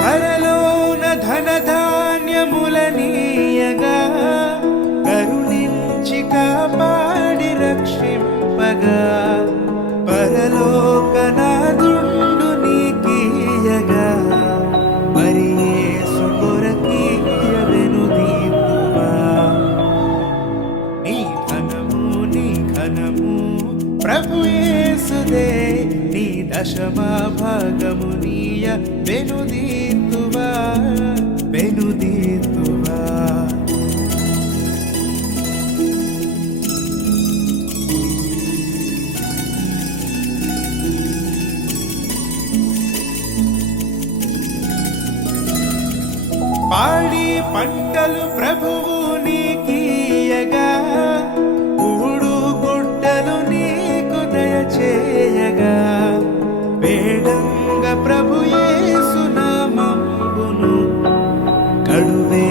ధరలోన ధనధాన్యములనీయగా కరుణించి కాపాడి రక్షింపగా పరలోకనాథుండు నీకీయగా మరి యేసు కొరకీయ వెనుదీతువా నీ ధనము నీ ఘనము ప్రభు యేసుదే నీ దశమా భాగము నీయ వెనుదీతువా వెనుదీతువా పాడి పంటలు ప్రభువు నీకీయగా కూడు గుడ్డలు నీకు దయచేయగా వేడంగ ప్రభు యేసు నామమును కడువే